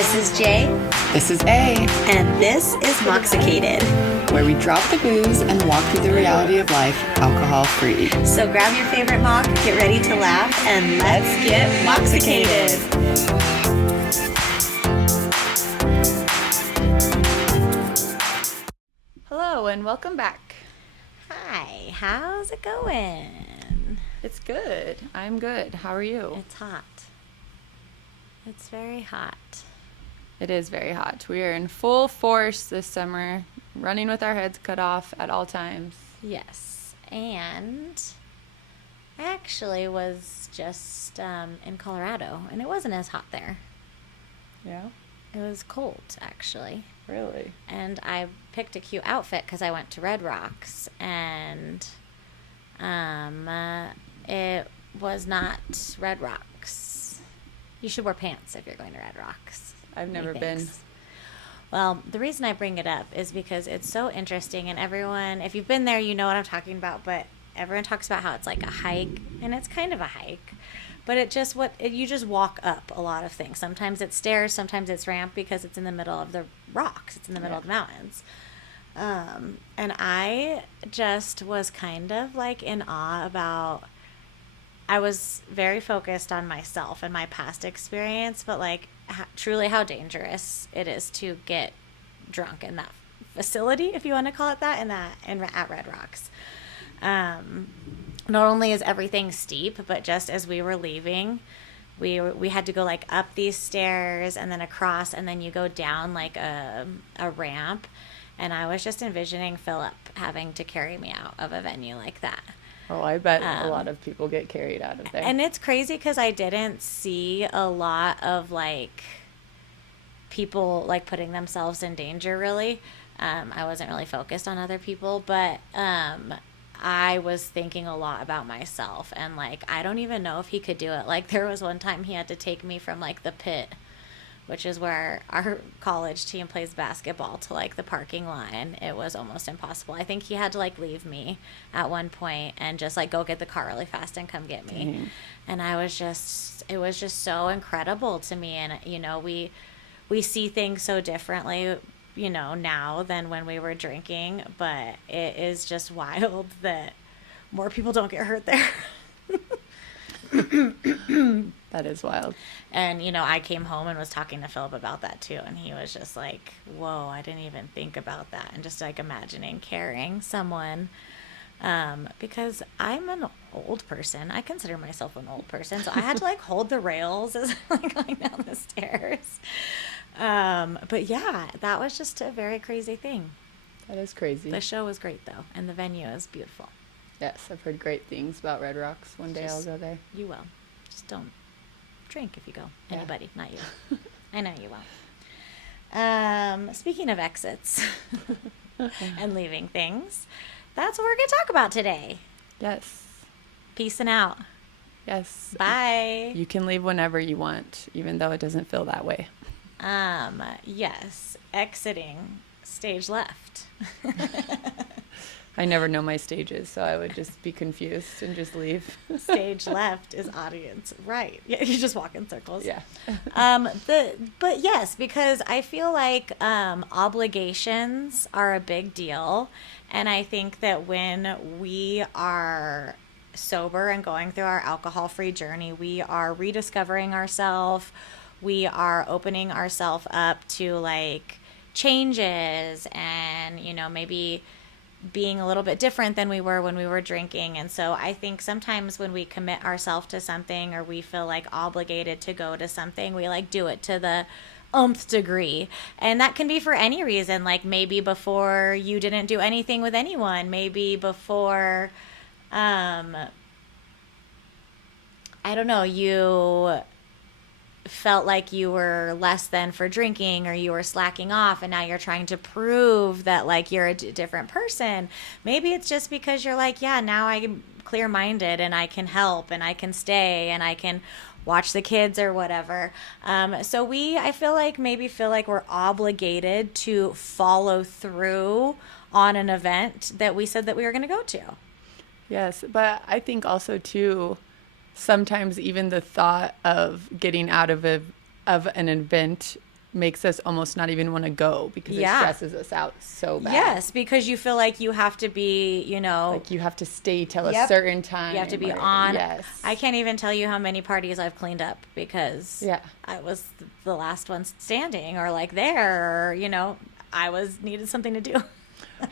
This is Jay. This is A. And this is Mocksicated, where we drop the booze and walk through the reality of life alcohol-free. So grab your favorite mock, get ready to laugh, and let's get Mocksicated. Hello and welcome back. Hi, how's it going? It's good. I'm good. How are you? It's hot. It's very hot. It is very hot. We are in full force this summer, running with our heads cut off at all times. Yes, and I actually was just in Colorado, and it wasn't as hot there. Yeah? It was cold, actually. Really? And I picked a cute outfit because I went to Red Rocks, and it was not Red Rocks. You should wear pants if you're going to Red Rocks. I've never been. Well, the reason I bring it up is because it's so interesting, and everyone, if you've been there, you know what I'm talking about, but everyone talks about how it's like a hike, and it's kind of a hike, but you just walk up a lot of things. Sometimes it's stairs, sometimes it's ramp, because it's in the middle of the rocks. It's in the middle of the mountains. And I just was kind of like in awe about, I was very focused on myself and my past experience, but like truly how dangerous it is to get drunk in that facility, if you want to call it that, at Red Rocks. Not only is everything steep, but just as we were leaving, we had to go like up these stairs and then across, and then you go down like a ramp, and I was just envisioning Philip having to carry me out of a venue like that. Oh, I bet a lot of people get carried out of there. And it's crazy because I didn't see a lot of like people like putting themselves in danger, really. I wasn't really focused on other people, but I was thinking a lot about myself, and like I don't even know if he could do it. Like there was one time he had to take me from like the pit, which is where our college team plays basketball, to like the parking line. It was almost impossible. I think he had to like leave me at one point and just like go get the car really fast and come get me. Mm-hmm. And it was just so incredible to me. And, you know, we see things so differently, you know, now than when we were drinking, but it is just wild that more people don't get hurt there. That is wild. And, you know, I came home and was talking to Philip about that too. And he was just like, whoa, I didn't even think about that. And just like imagining carrying someone, because I'm an old person. I consider myself an old person. So I had to like hold the rails as I'm like going down the stairs. But yeah, that was just a very crazy thing. That is crazy. The show was great though. And the venue is beautiful. Yes, I've heard great things about Red Rocks. One day I'll go there. You will. Just don't drink if you go. Yeah. Anybody, not you. I know you won't. Speaking of exits and leaving things, that's what we're going to talk about today. Yes. Peacing out. Yes. Bye. You can leave whenever you want, even though it doesn't feel that way. Yes. Exiting stage left. I never know my stages, so I would just be confused and just leave. Stage left is audience right. Yeah, you just walk in circles. Yeah. But yes, because I feel like obligations are a big deal, and I think that when we are sober and going through our alcohol-free journey, we are rediscovering ourselves. We are opening ourselves up to like changes, and you know, maybe being a little bit different than we were when we were drinking. And so I think sometimes when we commit ourselves to something, or we feel like obligated to go to something, we like do it to the umpth degree. And that can be for any reason. Like maybe before you didn't do anything with anyone, maybe before I don't know, you felt like you were less than for drinking, or you were slacking off, and now you're trying to prove that like you're a different person. Maybe it's just because you're like, yeah, now I'm clear-minded and I can help and I can stay and I can watch the kids or whatever. So I feel like we're obligated to follow through on an event that we said that we were going to go to. Yes, but I think also too, sometimes even the thought of getting out of an event makes us almost not even want to go because it stresses us out so bad. Yes, because you feel like you have to be, like you have to stay till a certain time. You have to be on. Yes. I can't even tell you how many parties I've cleaned up because I was the last one standing or like there, or, I needed something to do.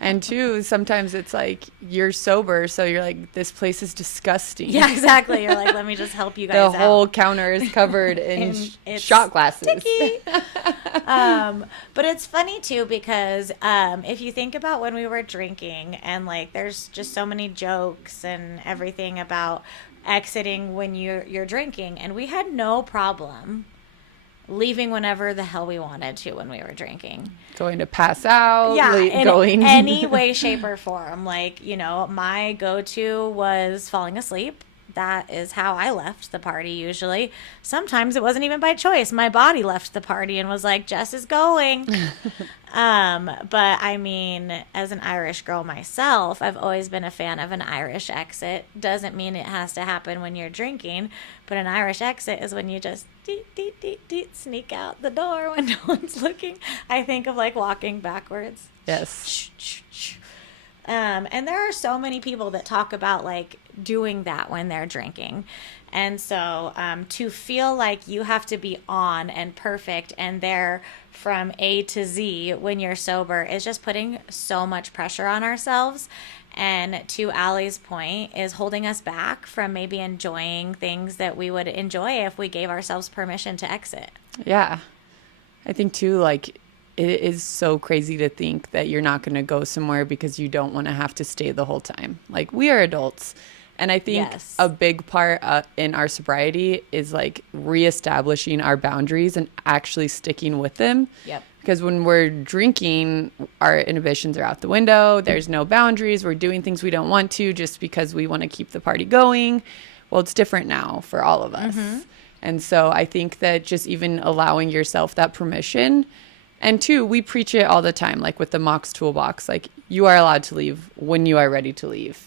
And two, sometimes it's like you're sober, so you're like, this place is disgusting. Yeah, exactly. You're like, let me just help you guys out. The whole counter is covered in shot glasses. But it's funny too because if you think about when we were drinking and like there's just so many jokes and everything about exiting when you're drinking, and we had no problem leaving whenever the hell we wanted to when we were drinking. Going to pass out. In any way, shape, or form. Like, my go-to was falling asleep. That is how I left the party usually. Sometimes it wasn't even by choice. My body left the party and was like, Jess is going. But I mean, as an Irish girl myself, I've always been a fan of an Irish exit. Doesn't mean it has to happen when you're drinking, but an Irish exit is when you just sneak out the door when no one's looking. I think of like walking backwards. Yes. And there are so many people that talk about like doing that when they're drinking. And so to feel like you have to be on and perfect and there from A to Z when you're sober is just putting so much pressure on ourselves. And to Allie's point, is holding us back from maybe enjoying things that we would enjoy if we gave ourselves permission to exit. Yeah. I think too, like, it is so crazy to think that you're not going to go somewhere because you don't want to have to stay the whole time. Like, we are adults. And I think a big part in our sobriety is like reestablishing our boundaries and actually sticking with them. Yep. Because when we're drinking, our inhibitions are out the window. There's no boundaries. We're doing things we don't want to just because we want to keep the party going. Well, it's different now for all of us. Mm-hmm. And so I think that just even allowing yourself that permission. And two, we preach it all the time, like with the Mox toolbox, like you are allowed to leave when you are ready to leave.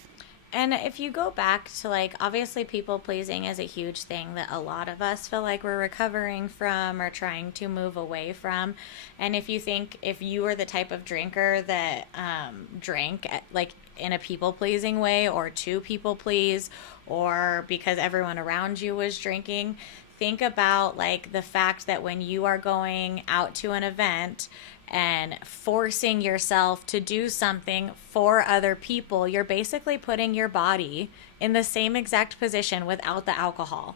And if you go back to like, obviously people pleasing is a huge thing that a lot of us feel like we're recovering from or trying to move away from. And if you are the type of drinker that drank like in a people pleasing way or to people please or because everyone around you was drinking, think about like the fact that when you are going out to an event and forcing yourself to do something for other people, you're basically putting your body in the same exact position without the alcohol.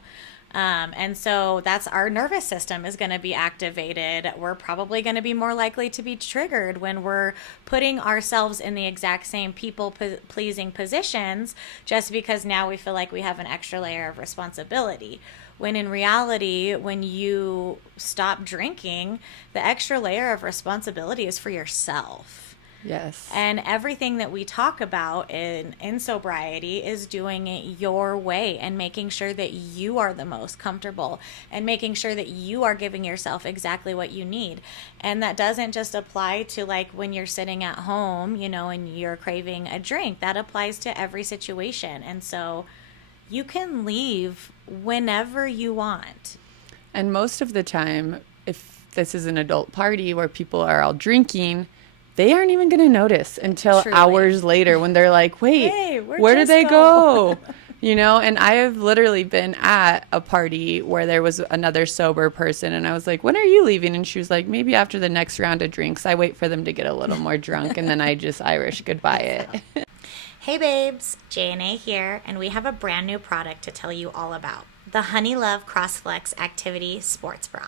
And so that's our nervous system is going to be activated. We're probably going to be more likely to be triggered when we're putting ourselves in the exact same people-pleasing positions just because now we feel like we have an extra layer of responsibility. When in reality, when you stop drinking, the extra layer of responsibility is for yourself. Yes. And everything that we talk about in sobriety is doing it your way and making sure that you are the most comfortable and making sure that you are giving yourself exactly what you need. And that doesn't just apply to like when you're sitting at home, and you're craving a drink. That applies to every situation. And so you can leave whenever you want. And most of the time, if this is an adult party where people are all drinking, they aren't even going to notice until hours later when they're like, wait, hey, where did they go? And I have literally been at a party where there was another sober person and I was like, when are you leaving? And she was like, maybe after the next round of drinks. I wait for them to get a little more drunk and then I just Irish goodbye it. Hey babes, J&A here, and we have a brand new product to tell you all about. The Honey Love CrossFlex Activity Sports Bra.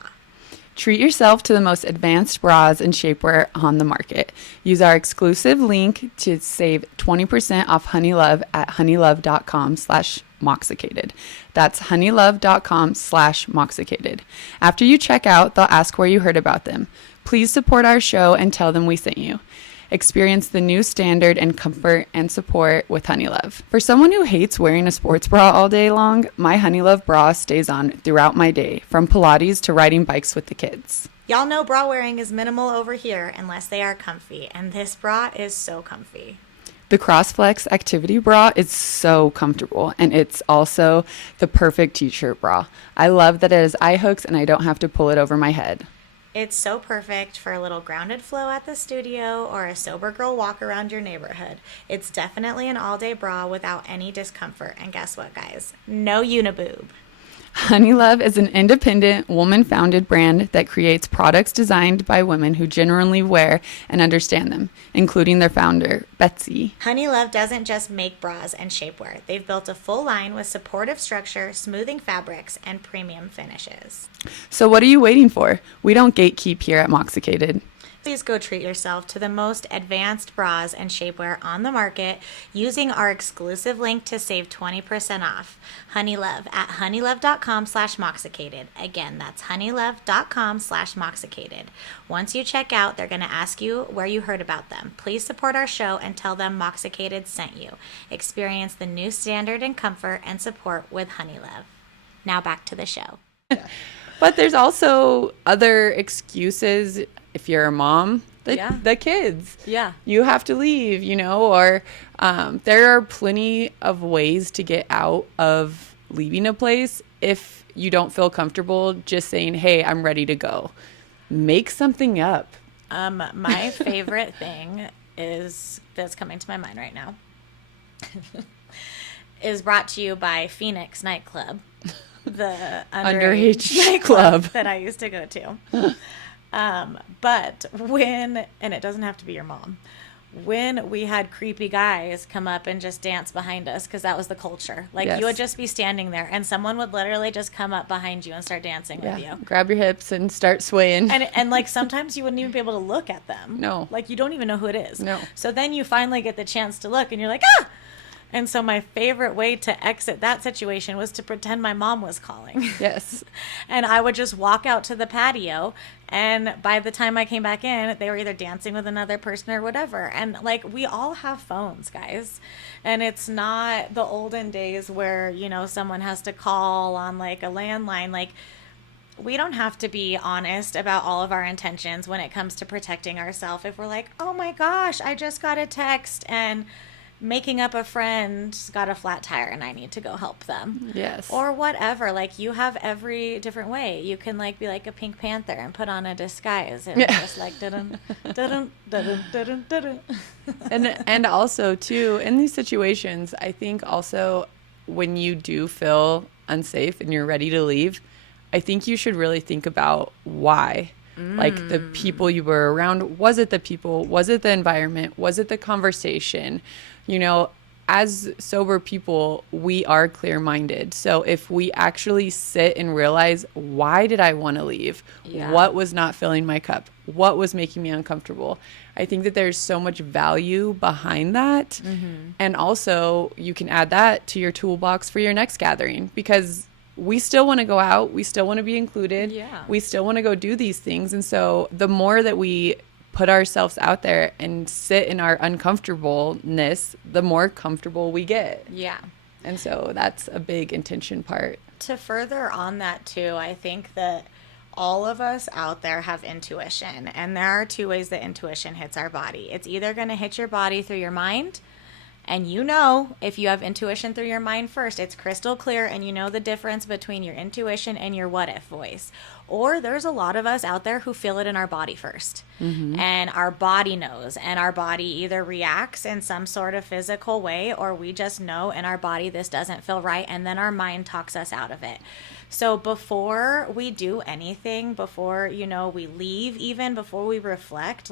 Treat yourself to the most advanced bras and shapewear on the market. Use our exclusive link to save 20% off Honey Love at honeylove.com/Mocksicated. That's honeylove.com/Mocksicated. After you check out, they'll ask where you heard about them. Please support our show and tell them we sent you. Experience the new standard and comfort and support with Honey Love. For someone who hates wearing a sports bra all day long, my Honey Love bra stays on throughout my day, from Pilates to riding bikes with the kids. Y'all know bra wearing is minimal over here unless they are comfy, and this bra is so comfy. The CrossFlex Activity Bra is so comfortable, and it's also the perfect t-shirt bra. I love that it has eye hooks and I don't have to pull it over my head. It's so perfect for a little grounded flow at the studio or a sober girl walk around your neighborhood. It's definitely an all-day bra without any discomfort. And guess what, guys? No uniboob. Honey Love is an independent, woman-founded brand that creates products designed by women who genuinely wear and understand them, including their founder, Betsy. Honey Love doesn't just make bras and shapewear. They've built a full line with supportive structure, smoothing fabrics, and premium finishes. So what are you waiting for? We don't gatekeep here at Mocksicated. Please go treat yourself to the most advanced bras and shapewear on the market using our exclusive link to save 20% off. Honeylove at honeylove.com/Mocksicated. Again, that's honeylove.com/Mocksicated. Once you check out, they're going to ask you where you heard about them. Please support our show and tell them Mocksicated sent you. Experience the new standard in comfort and support with Honeylove. Now back to the show. But there's also other excuses. If you're a mom, the kids, you have to leave, or there are plenty of ways to get out of leaving a place if you don't feel comfortable just saying, hey, I'm ready to go. Make something up. My favorite thing that's coming to my mind right now is brought to you by Phoenix Nightclub, the underage nightclub that I used to go to. But and it doesn't have to be your mom, when we had creepy guys come up and just dance behind us, because that was the culture. You would just be standing there and someone would literally just come up behind you and start dancing with you. Grab your hips and start swaying. And sometimes you wouldn't even be able to look at them. No. You don't even know who it is. No. So then you finally get the chance to look and you're like, ah! And so my favorite way to exit that situation was to pretend my mom was calling. Yes. And I would just walk out to the patio, and by the time I came back in, they were either dancing with another person or whatever. And we all have phones, guys. And it's not the olden days where, someone has to call on a landline. We don't have to be honest about all of our intentions when it comes to protecting ourselves. If we're like, oh my gosh, I just got a text and making up a friend got a flat tire and I need to go help them. Yes. Or whatever. You have every different way. You can be like a Pink Panther and put on a disguise and just dun dun dun dun dun. And also too, in these situations, I think also when you do feel unsafe and you're ready to leave, I think you should really think about why. The people you were around. Was it the people? Was it the environment? Was it the conversation? As sober people, we are clear-minded. So if we actually sit and realize, why did I want to leave? Yeah. What was not filling my cup? What was making me uncomfortable? I think that there's so much value behind that. Mm-hmm. And also, you can add that to your toolbox for your next gathering, because we still want to go out. We still want to be included. Yeah. We still want to go do these things. And so the more that we put ourselves out there and sit in our uncomfortableness, the more comfortable we get. Yeah. And so that's a big intention part. To further on that too, I think that all of us out there have intuition. And there are two ways that intuition hits our body. It's either going to hit your body through your mind. And if you have intuition through your mind first, it's crystal clear and you know the difference between your intuition and your what if voice. Or there's a lot of us out there who feel it in our body first. Mm-hmm. And our body knows, and our body either reacts in some sort of physical way, or we just know in our body this doesn't feel right, and then our mind talks us out of it. So before we do anything, before, we leave, even before we reflect,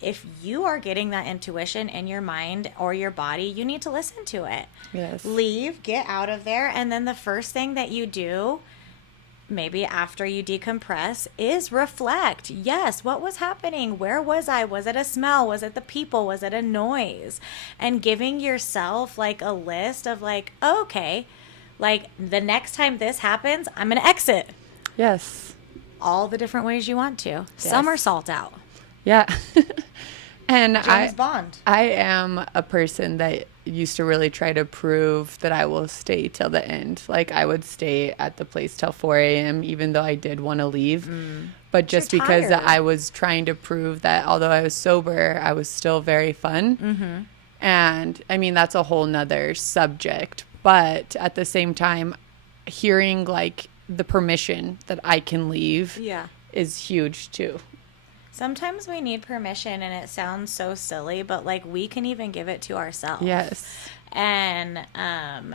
if you are getting that intuition in your mind or your body, you need to listen to it. Yes. Leave, get out of there. And then the first thing that you do, maybe after you decompress, is reflect. Yes, what was happening? Where was I? Was it a smell? Was it the people? Was it a noise? And giving yourself a list of okay, the next time this happens, I'm going to exit. Yes. All the different ways you want to. Yes. Somersault out. Yeah. And James Bond. I am a person that used to really try to prove that I will stay till the end. I would stay at the place till 4 a.m. even though I did want to leave. But just because I was trying to prove that although I was sober, I was still very fun. Mm-hmm. And I mean, that's a whole nother subject. But at the same time, hearing the permission that I can leave is huge too. Sometimes we need permission, and it sounds so silly, but like we can even give it to ourselves. Yes. And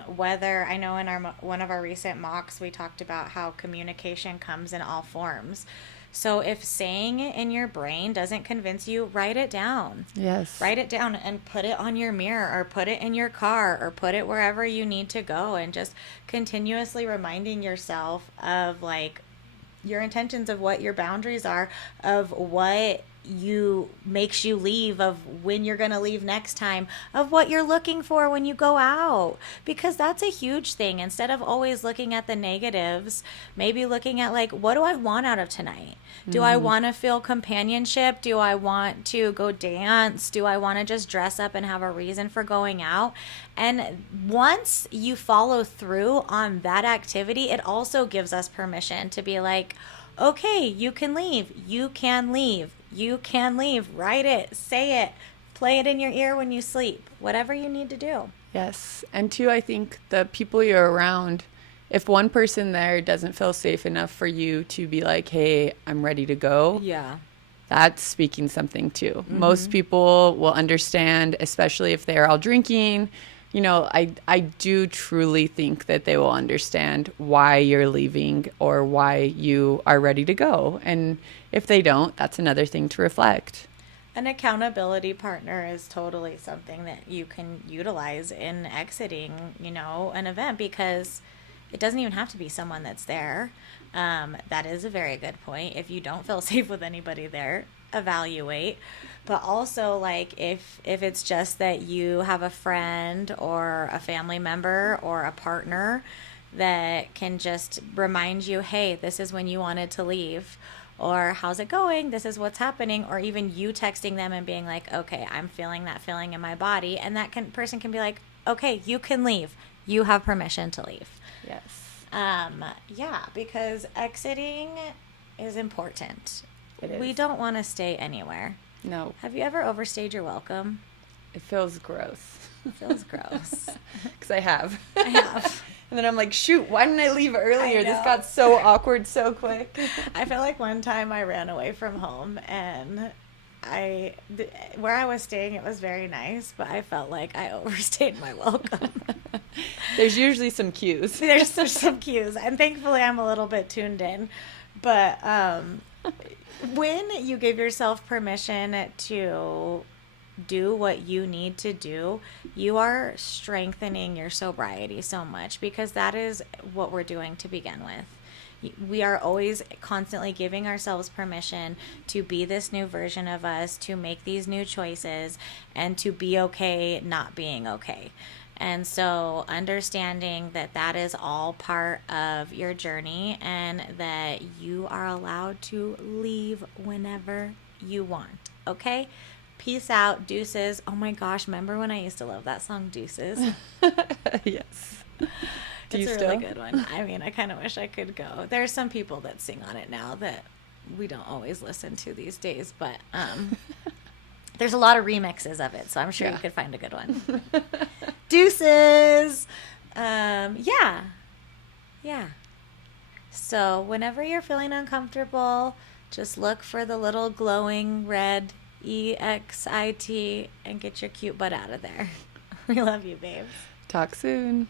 whether, I know in one of our recent mocks, we talked about how communication comes in all forms. So if saying it in your brain doesn't convince you, write it down. Yes. Write it down and put it on your mirror, or put it in your car, or put it wherever you need to go, and just continuously reminding yourself of like your intentions, of what your boundaries are, of what makes you leave, of when you're going to leave next time, of what you're looking for when you go out, because that's a huge thing. Instead of always looking at the negatives, maybe looking at like, what do I want out of tonight? Do I want to feel companionship? Do I want to go dance? Do I want to just dress up and have a reason for going out? And once you follow through on that activity, it also gives us permission to be like, okay, you can leave. You can leave. You can leave. Write it. Say it. Play it in your ear when you sleep. Whatever you need to do. Yes. And two, I think the people you're around, if one person there doesn't feel safe enough for you to be like, hey, I'm ready to go. Yeah. That's speaking something too. Mm-hmm. Most people will understand, especially if they're all drinking. You know, I do truly think that they will understand why you're leaving or why you are ready to go. And if they don't, that's another thing to reflect. An accountability partner is totally something that you can utilize in exiting, an event, because it doesn't even have to be someone that's there. That is a very good point. If you don't feel safe with anybody there, evaluate. But also, like, if it's just that you have a friend or a family member or a partner that can just remind you, hey, this is when you wanted to leave, or how's it going? This is what's happening. Or even you texting them and being like, okay, I'm feeling that feeling in my body. And that person can be like, okay, you can leave. You have permission to leave. Yes. Yeah, because exiting is important. It is. We don't want to stay anywhere. No. Have you ever overstayed your welcome? It feels gross. It feels gross. Because I have. I have. And then I'm like, shoot, why didn't I leave earlier? This got so awkward so quick. I feel like one time I ran away from home, and where I was staying, it was very nice, but I felt like I overstayed my welcome. There's usually some cues. There's some cues, and thankfully I'm a little bit tuned in. But when you give yourself permission to do what you need to do, you are strengthening your sobriety so much, because that is what we're doing to begin with. We are always constantly giving ourselves permission to be this new version of us, to make these new choices, and to be okay not being okay. And so understanding that that is all part of your journey, and that you are allowed to leave whenever you want. Okay? Peace out. Deuces. Oh my gosh, remember when I used to love that song, Deuces? Yes. It's a really good one. I mean, I kind of wish I could go. There's some people that sing on it now that we don't always listen to these days, but there's a lot of remixes of it, so I'm sure you could find a good one. Deuces. Yeah. So whenever you're feeling uncomfortable, just look for the little glowing red EXIT and get your cute butt out of there. We love you, babes. Talk soon.